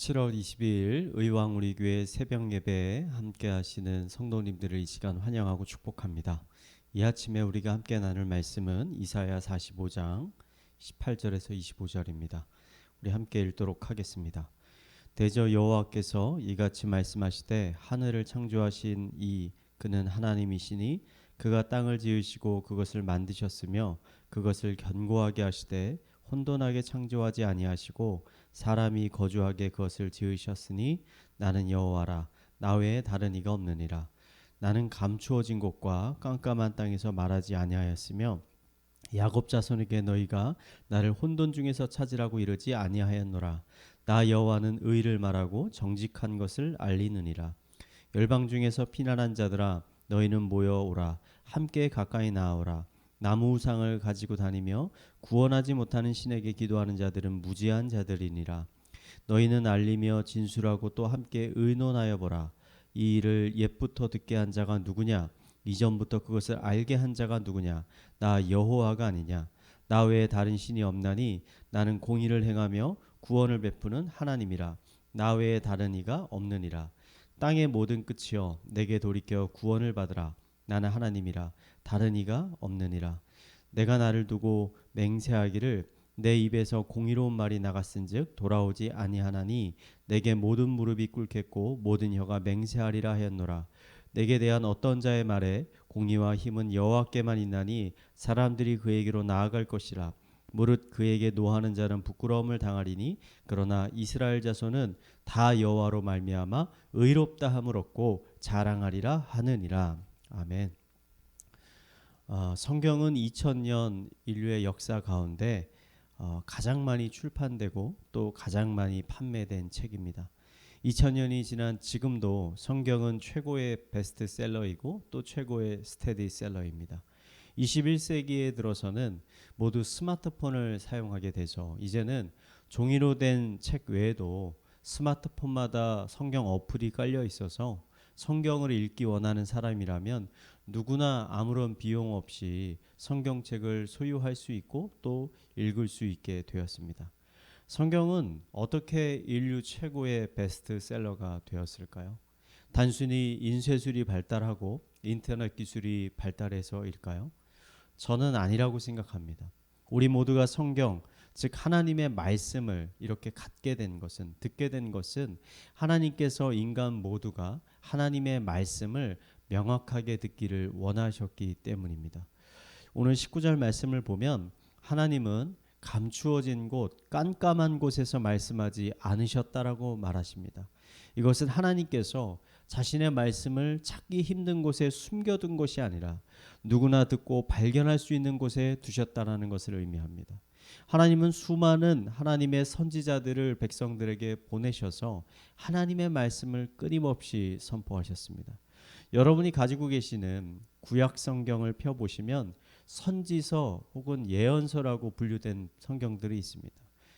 7월 22일 의왕우리교회 새벽예배에 함께 하시는 성도님들을 이 시간 환영하고 축복합니다. 이 아침에 우리가 함께 나눌 말씀은 이사야 45장 18절에서 25절입니다. 우리 함께 읽도록 하겠습니다. 대저 여호와께서 이같이 말씀하시되 하늘을 창조하신 그는 하나님이시니 그가 땅을 지으시고 그것을 만드셨으며 그것을 견고하게 하시되 혼돈하게 창조하지 아니하시고 사람이 거주하게 그것을 지으셨으니 나는 여호와라. 나 외에 다른 이가 없느니라. 나는 감추어진 곳과 깜깜한 땅에서 말하지 아니하였으며 야곱 자손에게 너희가 나를 혼돈 중에서 찾으라고 이르지 아니하였노라. 나 여호와는 의를 말하고 정직한 것을 알리느니라. 열방 중에서 피난한 자들아 너희는 모여오라. 함께 가까이 나아오라. 나무 우상을 가지고 다니며 구원하지 못하는 신에게 기도하는 자들은 무지한 자들이니라. 너희는 알리며 진술하고 또 함께 의논하여 보라. 이 일을 옛부터 듣게 한 자가 누구냐? 이전부터 그것을 알게 한 자가 누구냐? 나 여호와가 아니냐? 나 외에 다른 신이 없나니 나는 공의를 행하며 구원을 베푸는 하나님이라. 나 외에 다른 이가 없느니라. 땅의 모든 끝이여 내게 돌이켜 구원을 받으라. 나는 하나님이라. 다른 이가 없느니라. 내가 나를 두고 맹세하기를 내 입에서 공의로운 말이 나갔은즉 돌아오지 아니하나니 내게 모든 무릎이 꿇겠고 모든 혀가 맹세하리라 하였노라. 내게 대한 어떤 자의 말에 공의와 힘은 여호와께만 있나니 사람들이 그에게로 나아갈 것이라. 무릇 그에게 노하는 자는 부끄러움을 당하리니 그러나 이스라엘 자손은 다 여호와로 말미암아 의롭다 함을 얻고 자랑하리라 하느니라. 아멘. 성경은 2000년 인류의 역사 가운데 가장 많이 출판되고 또 가장 많이 판매된 책입니다. 2000년이 지난 지금도 성경은 최고의 베스트셀러이고 또 최고의 스테디셀러입니다. 21세기에 들어서는 모두 스마트폰을 사용하게 되죠. 이제는 종이로 된 책 외에도 스마트폰마다 성경 어플이 깔려 있어서 성경을 읽기 원하는 사람이라면 누구나 아무런 비용 없이 성경책을 소유할 수 있고 또 읽을 수 있게 되었습니다. 성경은 어떻게 인류 최고의 베스트셀러가 되었을까요? 단순히 인쇄술이 발달하고 인터넷 기술이 발달해서일까요? 저는 아니라고 생각합니다. 우리 모두가 성경, 즉 하나님의 말씀을 이렇게 갖게 된 것은, 듣게 된 것은 하나님께서 인간 모두가 하나님의 말씀을 명확하게 듣기를 원하셨기 때문입니다. 오늘 19절 말씀을 보면 하나님은 감추어진 곳, 깜깜한 곳에서 말씀하지 않으셨다라고 말하십니다. 이것은 하나님께서 자신의 말씀을 찾기 힘든 곳에 숨겨둔 것이 아니라 누구나 듣고 발견할 수 있는 곳에 두셨다라는 것을 의미합니다. 하나님은 수많은 하나님의 선지자들을 백성들에게 보내셔서 하나님의 말씀을 끊임없이 선포하셨습니다. 여러분이 가지고 계시는 구약 성경을 펴보시면 선지서 혹은 예언서라고 분류된 성경들이 있습니다.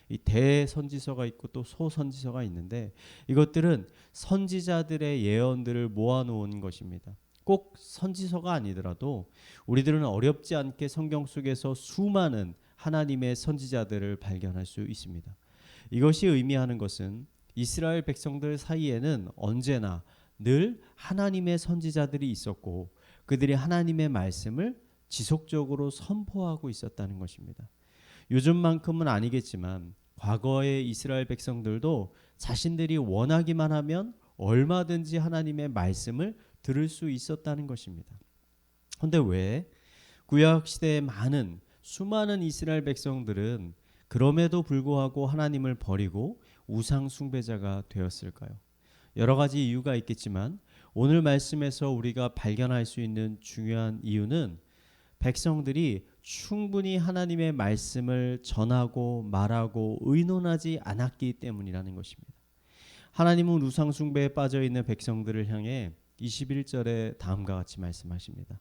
이 대선지서가 있고 또 소선지서가 있는데 이것들은 선지자들의 예언들을 모아놓은 것입니다. 꼭 선지서가 아니더라도 우리들은 어렵지 않게 성경 속에서 수많은 하나님의 선지자들을 발견할 수 있습니다. 이것이 의미하는 것은 이스라엘 백성들 사이에는 언제나 늘 하나님의 선지자들이 있었고 그들이 하나님의 말씀을 지속적으로 선포하고 있었다는 것입니다. 요즘만큼은 아니겠지만 과거의 이스라엘 백성들도 자신들이 원하기만 하면 얼마든지 하나님의 말씀을 들을 수 있었다는 것입니다. 그런데 왜 구약 시대의 수많은 이스라엘 백성들은 그럼에도 불구하고 하나님을 버리고 우상 숭배자가 되었을까요? 여러 가지 이유가 있겠지만 오늘 말씀에서 우리가 발견할 수 있는 중요한 이유는 백성들이 충분히 하나님의 말씀을 전하고 말하고 의논하지 않았기 때문이라는 것입니다. 하나님은 우상 숭배에 빠져 있는 백성들을 향해 21절에 다음과 같이 말씀하십니다.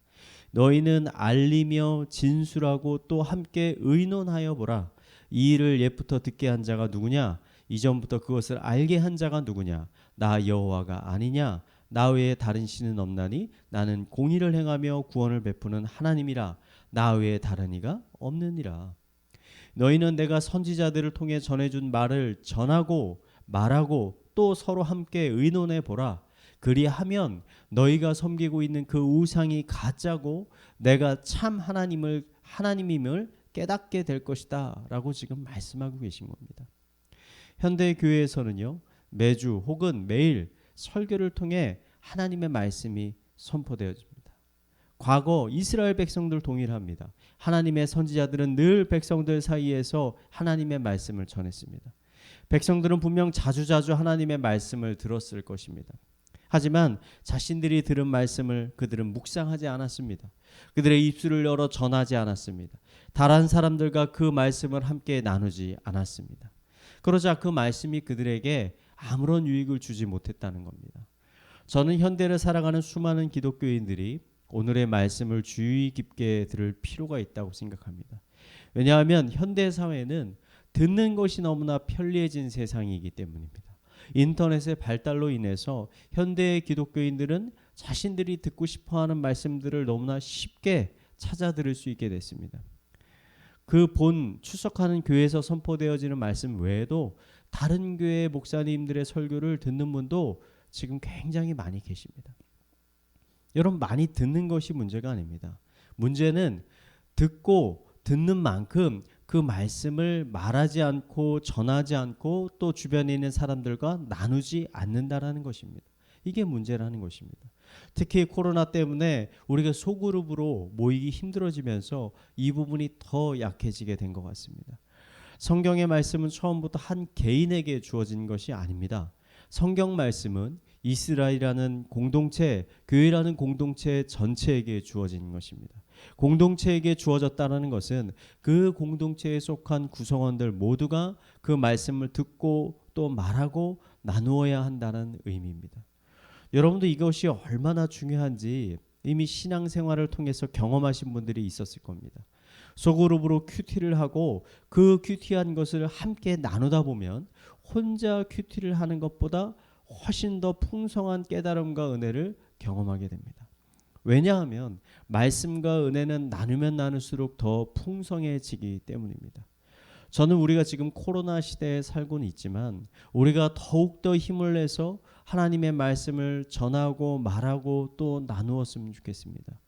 너희는 알리며 진술하고 또 함께 의논하여 보라. 이 일을 옛부터 듣게 한 자가 누구냐? 이전부터 그것을 알게 한 자가 누구냐? 나 여호와가 아니냐? 나 외에 다른 신은 없나니 나는 공의를 행하며 구원을 베푸는 하나님이라. 나 외에 다른 이가 없느니라. 너희는 내가 선지자들을 통해 전해준 말을 전하고 말하고 또 서로 함께 의논해 보라. 그리하면 너희가 섬기고 있는 그 우상이 가짜고 내가 참 하나님임을 깨닫게 될 것이다 라고 지금 말씀하고 계신 겁니다. 현대 교회에서는요, 매주 혹은 매일 설교를 통해 하나님의 말씀이 선포되어집니다. 과거 이스라엘 백성들 동일합니다. 하나님의 선지자들은 늘 백성들 사이에서 하나님의 말씀을 전했습니다. 백성들은 분명 자주자주 하나님의 말씀을 들었을 것입니다. 하지만 자신들이 들은 말씀을 그들은 묵상하지 않았습니다. 그들의 입술을 열어 전하지 않았습니다. 다른 사람들과 그 말씀을 함께 나누지 않았습니다. 그러자 그 말씀이 그들에게 아무런 유익을 주지 못했다는 겁니다. 저는 현대를 살아가는 수많은 기독교인들이 오늘의 말씀을 주의 깊게 들을 필요가 있다고 생각합니다. 왜냐하면 현대 사회는 듣는 것이 너무나 편리해진 세상이기 때문입니다. 인터넷의 발달로 인해서 현대의 기독교인들은 자신들이 듣고 싶어하는 말씀들을 너무나 쉽게 찾아 들을 수 있게 됐습니다. 그 출석하는 교회에서 선포되어지는 말씀 외에도 다른 교회 목사님들의 설교를 듣는 분도 지금 굉장히 많이 계십니다. 여러분, 많이 듣는 것이 문제가 아닙니다. 문제는 듣고 듣는 만큼 그 말씀을 말하지 않고 전하지 않고 또 주변에 있는 사람들과 나누지 않는다라는 것입니다. 이게 문제라는 것입니다. 특히 코로나 때문에 우리가 소그룹으로 모이기 힘들어지면서 이 부분이 더 약해지게 된 것 같습니다. 성경의 말씀은 처음부터 한 개인에게 주어진 것이 아닙니다. 성경 말씀은 이스라엘이라는 공동체, 교회라는 공동체 전체에게 주어진 것입니다. 공동체에게 주어졌다는 것은 그 공동체에 속한 구성원들 모두가 그 말씀을 듣고 또 말하고 나누어야 한다는 의미입니다. 여러분도 이것이 얼마나 중요한지 이미 신앙생활을 통해서 경험하신 분들이 있었을 겁니다. 소그룹으로 큐티를 하고 그 큐티한 것을 함께 나누다 보면 혼자 큐티를 하는 것보다 훨씬 더 풍성한 깨달음과 은혜를 경험하게 됩니다. 왜냐하면 말씀과 은혜는 나누면 나눌수록 더 풍성해지기 때문입니다. 저는 우리가 지금 코로나 시대에 살고는 있지만 우리가 더욱더 힘을 내서 하나님의 말씀을 전하고 말하고 또 나누었으면 좋겠습니다.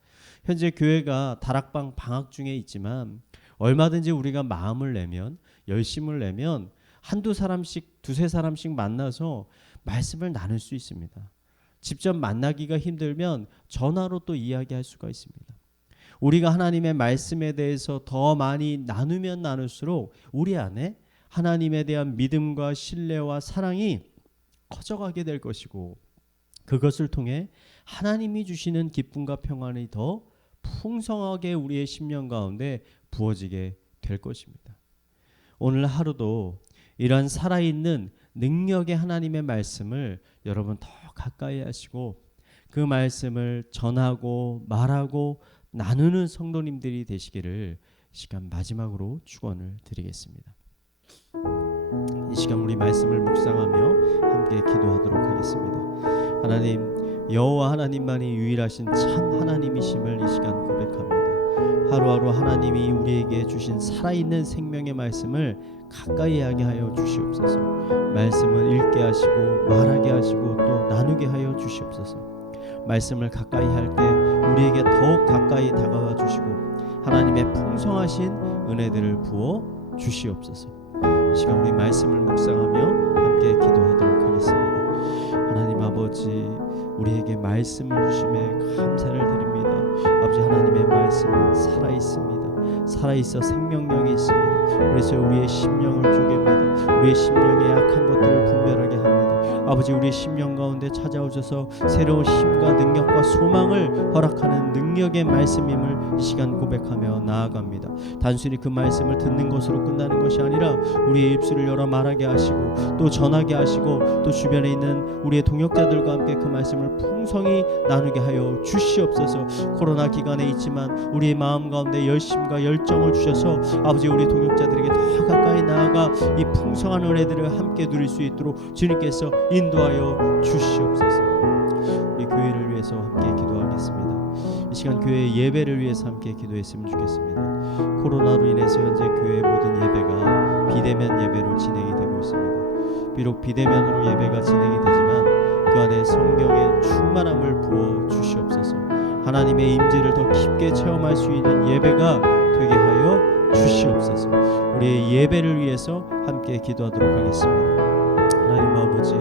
현재 교회가 다락방 방학 중에 있지만 얼마든지 우리가 마음을 내면, 열심을 내면 한두 사람씩, 두세 사람씩 만나서 말씀을 나눌 수 있습니다. 직접 만나기가 힘들면 전화로 또 이야기할 수가 있습니다. 우리가 하나님의 말씀에 대해서 더 많이 나누면 나눌수록 우리 안에 하나님에 대한 믿음과 신뢰와 사랑이 커져가게 될 것이고, 그것을 통해 하나님이 주시는 기쁨과 평안이 더 풍성하게 우리의 심령 가운데 부어지게 될 것입니다. 오늘 하루도 이러한 살아있는 능력의 하나님의 말씀을 여러분 더 가까이 하시고 그 말씀을 전하고 말하고 나누는 성도님들이 되시기를 시간 마지막으로 축원을 드리겠습니다. 이 시간 우리 말씀을 묵상하며 함께 기도하도록 하겠습니다. 하나님, 여호와 하나님만이 유일하신 참 하나님이심을 이 시간 고백합니다. 하루하루 하나님이 우리에게 주신 살아있는 생명의 말씀을 가까이 하게 하여 주시옵소서. 말씀을 읽게 하시고 말하게 하시고 또 나누게 하여 주시옵소서. 말씀을 가까이 할 때 우리에게 더욱 가까이 다가와 주시고 하나님의 풍성하신 은혜들을 부어 주시옵소서. 이 시간 우리 말씀을 묵상하며 함께 기도하도록 하겠습니다. 하나님 아버지, 우리에게 말씀을 주심에 감사를 드립니다. 아버지, 하나님의 말씀은 살아있습니다. 살아있어 생명력이 있습니다. 그래서 우리의 심령을 쪼갭니다. 우리의 심령의 약한 것들을 분별하게 합니다. 아버지, 우리의 심령 가운데 찾아오셔서 새로운 힘과 능력과 소망을 허락하는 능력의 말씀임을 이 시간 고백하며 나아갑니다. 단순히 그 말씀을 듣는 것으로 끝나는 것이 아니라 우리의 입술을 열어 말하게 하시고 또 전하게 하시고 또 주변에 있는 우리의 동역자들과 함께 그 말씀을 풍성히 나누게 하여 주시옵소서. 코로나 기간에 있지만 우리의 마음 가운데 열심과 열정을 주셔서 아버지, 우리 동역자들에게 더 가까이 나아가 이 풍성한 은혜들을 함께 누릴 수 있도록 주님께서 인도하여 주시옵소서. 우리 교회를 위해서 함께 기도하겠습니다. 이 시간 교회 예배를 위해서 함께 기도했으면 좋겠습니다. 코로나로 인해서 현재 교회 모든 예배가 비대면 예배로 진행이 되고 있습니다. 비록 비대면으로 예배가 진행이 되지만 그 안에 성령의 충만함을 부어 주시옵소서. 하나님의 임재를 더 깊게 체험할 수 있는 예배가 되게 하여 주시옵소서. 우리의 예배를 위해서 함께 기도하도록 하겠습니다. 하나님 아버지,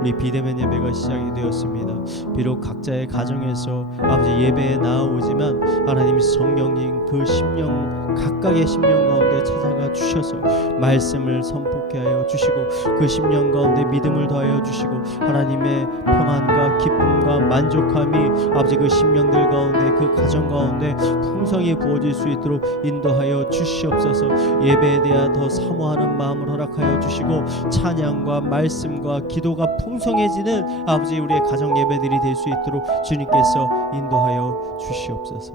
우리 비대면 예배가 시작이 되었습니다. 비록 각자의 가정에서 아버지 예배에 나아오지만 하나님 성령님 그 심령 각각의 심령 가운데 찾아가 주셔서 말씀을 선포케 하여 주시고 그 심령 가운데 믿음을 더하여 주시고 하나님의 평안과 기쁨과 만족함이 아버지 그 심령들 가운데 그 가정 가운데 풍성히 부어질 수 있도록 인도하여 주시옵소서. 예배에 대한 더 사모하는 마음을 허락하여 주시고 찬양과 말씀과 기도가 풍성해지는 아버지 우리의 가정 예배들이 될 수 있도록 주님께서 인도하여 주시옵소서.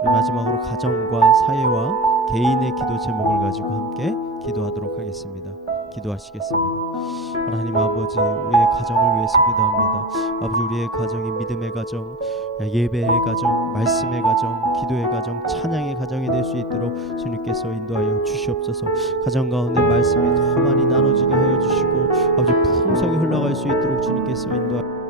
우리 마지막으로 가정과 사회와 개인의 기도 제목을 가지고 함께 기도하도록 하겠습니다. 기도하시겠습니다. 하나님 아버지, 우리의 가정을 위해서 기도합니다. 아버지, 우리의 가정이 믿음의 가정, 예배의 가정, 말씀의 가정, 기도의 가정, 찬양의 가정이 될 수 있도록 주님께서 인도하여 주시옵소서. 가정 가운데 말씀이 더 많이 나눠지게 하여 주시고 아버지 풍성히 흘러갈 수 있도록 주님께서 인도하여